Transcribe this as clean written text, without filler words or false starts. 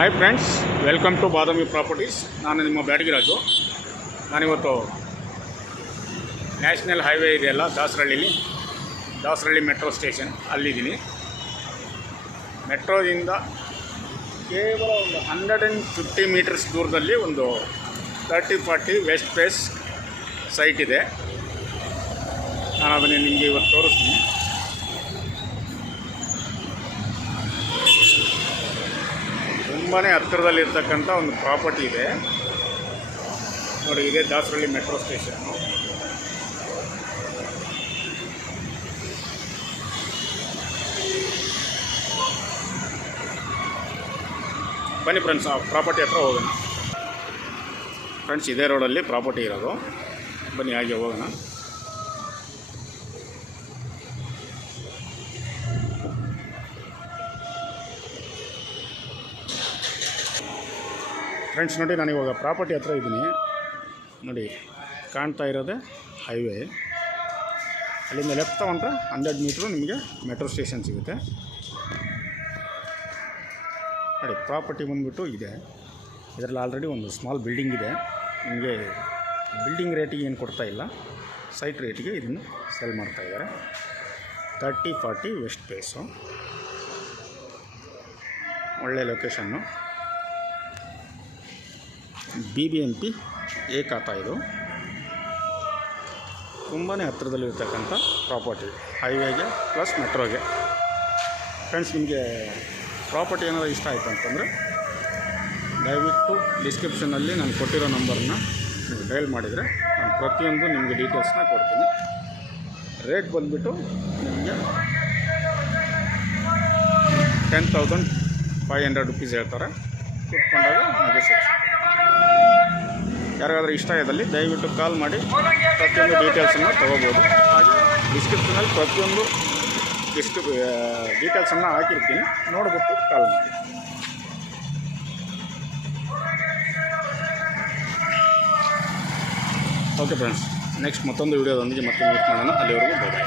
Hi friends, welcome to Badami properties. ನಾನು ನಿಮ್ಮ ಬ್ಯಾಡಗಿರಾಜು. ನಾನಿವತ್ತು ನ್ಯಾಷನಲ್ ಹೈವೇ ಇದೆಯಲ್ಲ ದಾಸರಳ್ಳಿ ಮೆಟ್ರೋ ಸ್ಟೇಷನ್ ಅಲ್ಲಿದ್ದೀನಿ. ಮೆಟ್ರೋದಿಂದ ಕೇವಲ ಒಂದು 150 ಮೀಟರ್ಸ್ ದೂರದಲ್ಲಿ ಒಂದು 30-40 ವೆಸ್ಟ್ ಫೇಸ್ ಸೈಟ್ ಇದೆ. ನಾನು ಅದನ್ನು ನಿಮಗೆ ಇವತ್ತು ತೋರಿಸ್ತೀನಿ. ತುಂಬಾ ಹತ್ತಿರದಲ್ಲಿರ್ತಕ್ಕಂಥ ಒಂದು ಪ್ರಾಪರ್ಟಿ ಇದೆ ನೋಡಿ. ಇದೆ ದಾಸರಳ್ಳಿ ಮೆಟ್ರೋ ಸ್ಟೇಷನ್ನು. ಬನ್ನಿ ಫ್ರೆಂಡ್ಸ್, ಆ ಪ್ರಾಪರ್ಟಿ ಹತ್ರ ಹೋಗೋಣ. ಫ್ರೆಂಡ್ಸ್, ಇದೇ ರೋಡಲ್ಲಿ ಪ್ರಾಪರ್ಟಿ ಇರೋದು. ಬನ್ನಿ ಹಾಗೆ ಹೋಗೋಣ. ಫ್ರೆಂಡ್ಸ್ ನೋಡಿ, ನಾನು ಇವಾಗ ಪ್ರಾಪರ್ಟಿ ಹತ್ರ ಇದ್ದೀನಿ ನೋಡಿ. ಕಾಣ್ತಾ ಇರೋದೇ ಹೈವೇ. ಅಲ್ಲಿಂದ ಲೆಫ್ಟ್ ತಗೊಂಡ್ರೆ 100 ಮೀಟ್ರು ನಿಮಗೆ ಮೆಟ್ರೋ ಸ್ಟೇಷನ್ ಸಿಗುತ್ತೆ ನೋಡಿ. ಪ್ರಾಪರ್ಟಿ ಬಂದುಬಿಟ್ಟು ಇದೆ. ಇದರಲ್ಲಿ ಆಲ್ರೆಡಿ ಒಂದು ಸ್ಮಾಲ್ ಬಿಲ್ಡಿಂಗ್ ಇದೆ. ನಿಮಗೆ ಬಿಲ್ಡಿಂಗ್ ರೇಟಿಗೆ ಏನು ಕೊಡ್ತಾ ಇಲ್ಲ, ಸೈಟ್ ರೇಟಿಗೆ ಇದನ್ನು ಸೆಲ್ ಮಾಡ್ತಾಯಿದ್ದಾರೆ. 30-40 ವೆಸ್ಟ್ ಫೇಸು, ಒಳ್ಳೆ ಲೊಕೇಶನ್ನು. BBMP ಖಾತಾ ಇದು. ತುಂಬಾ ಹತ್ತಿರದಲ್ಲಿರ್ತಕ್ಕಂಥ ಪ್ರಾಪರ್ಟಿ, ಹೈವೇಗೆ ಪ್ಲಸ್ ಮೆಟ್ರೋಗೆ. ಫ್ರೆಂಡ್ಸ್, ನಿಮಗೆ ಪ್ರಾಪರ್ಟಿ ಏನಾದರೂ ಇಷ್ಟ ಆಯಿತು ಅಂತಂದರೆ ದಯವಿಟ್ಟು ಡಿಸ್ಕ್ರಿಪ್ಷನಲ್ಲಿ ನಾನು ಕೊಟ್ಟಿರೋ ನಂಬರನ್ನ ನೀವು ಡಯಲ್ ಮಾಡಿದರೆ ನಾನು ಪ್ರತಿಯೊಂದು ನಿಮಗೆ ಡೀಟೇಲ್ಸ್ನ ಕೊಡ್ತೀನಿ. ರೇಟ್ ಬಂದುಬಿಟ್ಟು ನಿಮಗೆ 10,500 ರುಪೀಸ್ ಹೇಳ್ತಾರೆ. ಕೂತ್ಕೊಂಡಾಗ ನೆಗೋಸಿಯೇಷನ್. ಯಾರಿಗಾದ್ರೂ ಇಷ್ಟ ಆದಲ್ಲಿ ದಯವಿಟ್ಟು ಕಾಲ್ ಮಾಡಿ ಪ್ರತಿಯೊಂದು ಡೀಟೇಲ್ಸನ್ನು ತೊಗೋಬೋದು. ಹಾಗೆ ಡಿಸ್ಕ್ರಿಪ್ಷನಲ್ಲಿ ಪ್ರತಿಯೊಂದು ಡೀಟೇಲ್ಸನ್ನು ಹಾಕಿರ್ತೀನಿ, ನೋಡ್ಬಿಟ್ಟು ಕಾಲ್ ಮಾಡಿ. ಓಕೆ ಫ್ರೆಂಡ್ಸ್, ನೆಕ್ಸ್ಟ್ ಮತ್ತೊಂದು ವೀಡಿಯೋದೊಂದಿಗೆ ಮತ್ತೆ ಮೀಟ್ ಮಾಡೋಣ. ಅಲ್ಲಿವರೆಗೂ ಬಾಯ್.